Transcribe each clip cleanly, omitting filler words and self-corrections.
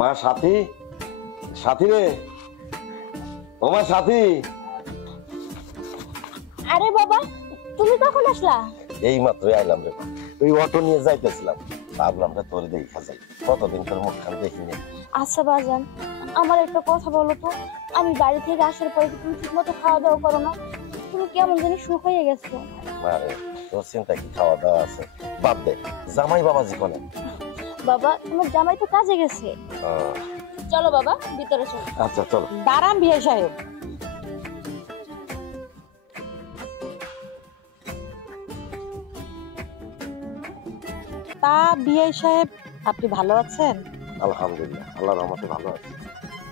মা সাথী, সাথী রে, ও মা সাথী। আরে বাবা, তুমি কখন আসলা? এই মাত্রই আইলাম রে। ওই অটো নিয়ে যাইতেছিলাম, ভাবলাম রে তোর দেখা যাই, কতদিন তোর মুখখান দেখিনি। আচ্ছা বাজান, আমার একটা কথা বলো তো, আমি বাড়ি থেকে আসার পরে তুমি ঠিক মতো খাওয়া দাওয়া করো না? তুমি কেমন জানি শুকিয়ে গেছো। মারে তোর চিন্তা কি, খাওয়া দাওয়া আছে, বাদ দে। জামাই বাবাজি কোনে? বাবা, তোমার জামাই তো কাজে গেছে। চলো বাবা, ভিতরে চলো। আচ্ছা চলো। দাঁড়ান বিয়ে সাহেব। তা বিয়ে সাহেব, আপনি ভালো আছেন? আলহামদুলিল্লাহ, আল্লাহর রহমতে ভালো আছি।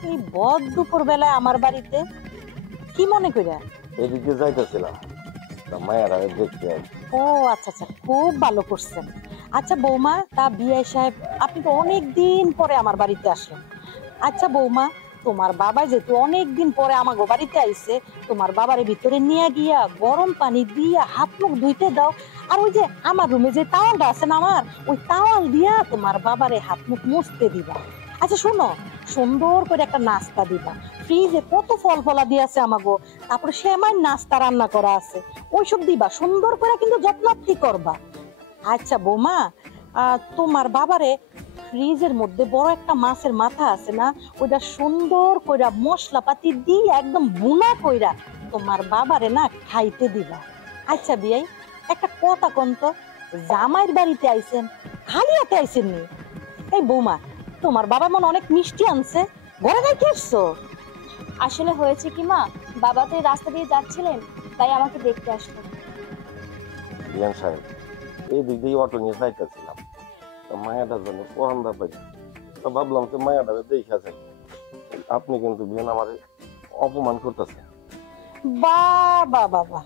এই বদ দুপুর বেলায় আমার বাড়িতে কি মনে করে? এদিকে যাইতেছিলাম, মায়েরা দেখতে। ও আচ্ছা আচ্ছা, খুব ভালো করছেন। আচ্ছা বৌমা, তা বিয়ে সাহেব আপনি তো অনেক দিন পরে আমার বাড়িতে আসলেন। আচ্ছা বৌমা, তোমার বাবা যেহেতু অনেক দিন পরে আমাগো বাড়িতে আইছে, তোমার বাবারে ভিতরে নিয়ে গিয়া গরম পানি দিয়া হাত মুখ ধুইতে দাও। আর ওই যে আমার রুমে যে তাওয়ালটা আছে না, আমার ওই তাওয়াল দিয়া তোমার বাবারে হাত মুখ মুছতে দিবা। আচ্ছা শোনো, সুন্দর করে একটা নাস্তা দিবা। ফ্রিজে কত ফল ফলা দিয়ে আছে আমাগো, তারপরে সেমাই নাস্তা রান্না করা আছে, ওইসব দিবা। সুন্দর করে কিন্তু যত্নার্থী করবা। আচ্ছা বৌমা, তোমার বাবারে ফ্রিজের মধ্যে বড় একটা মাছের মাথা আছে না, ওইটা সুন্দর কইরা মশলাপাতি দিয়ে একদম বুনা কইরা তোমার বাবারে না খাইতে দিবা। আচ্ছা বিয়াই, একটা কথা কোন তো, জামাইয়ের বাড়িতে আইছেন, খালি হাতে আইছেন নি? এই বৌমা, তোমার বাবা মনে অনেক মিষ্টি আনছে, ঘরে রেখে আসছো? আসলে হয়েছে কি মা, বাবা তো এই রাস্তা দিয়ে যাচ্ছিলেন, তাই আমাকে দেখতে আসলেন। বিয়ান সাহেব, এই দিক দিয়ে অটো নিয়ে যাইতেছিলাম, মায়াটার জন্য পহান্দা পাই, তো ভাবলাম তো মায়াটা দেখা যাই। আপনি কিন্তু বিয়ান আমার অপমান করতেছেন। বাবা বাবা,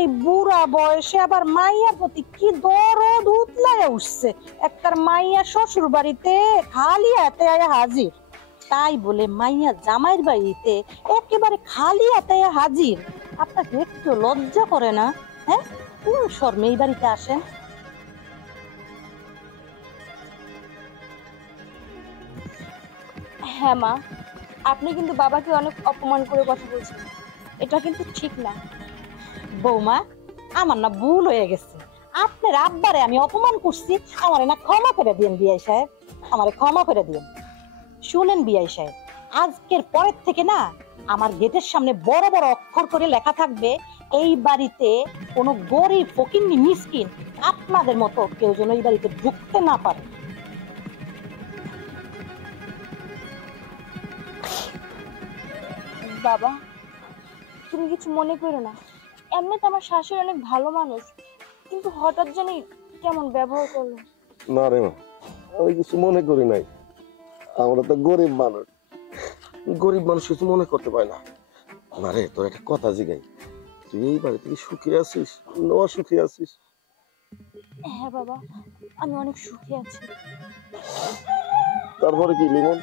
এই বুড়া বয়সে আবার মাইয়ার প্রতি কি দরদ উতলায় উঠছে। একটার মাইয়া শ্বশুর বাড়িতে খালি হাতে আয়া হাজির, তাই বলে মাইয়া জামাইয়ের বাড়িতে একেবারে খালি হাতে আয়া হাজির। আপনাকে একটু লজ্জা করে না? হ্যাঁ, কোন শর্মে এই বাড়িতে আসেন? হ্যাঁ মা, আপনি কিন্তু বাবাকে অনেক অপমান করে কথা বলছেন, এটা কিন্তু ঠিক না। বৌমা, আমার না ভুল হয়ে গেছে, আপনার আব্বারে আমি অপমান করছি, আমারে না ক্ষমা করে দিয়েন বিআই সাহেব, আমারে ক্ষমা করে দিয়েন। শুনেন বিআই সাহেব, আজকের পরের থেকে না আমার গেটের সামনে বড় বড় অক্ষর করে লেখা থাকবে, এই বাড়িতে কোনো গরিব ফকিন্নি মিসকিন আপনাদের মতো কেউ যেন এই বাড়িতে ঢুকতে না পারে। বাবা, তুমি কিছু মনে করো না, এমনি তো আমার শাশুড়ি অনেক ভালো মানুষ, কিন্তু হঠাৎ জানি কেমন ব্যবহার করলো। না রে মা, আমি কিছু মনে করি নাই। আমরা তো গরিব মানুষ, গরিব মানুষ কিছু মনে করতে পারে না। না রে, তোর একটা কথা জিগাই, তুই এই বাড়িতে কি সুখী আছিস না অসুখী আছিস? হ্যাঁ বাবা, আমি অনেক সুখী আছি। তারপরে কি লিমন,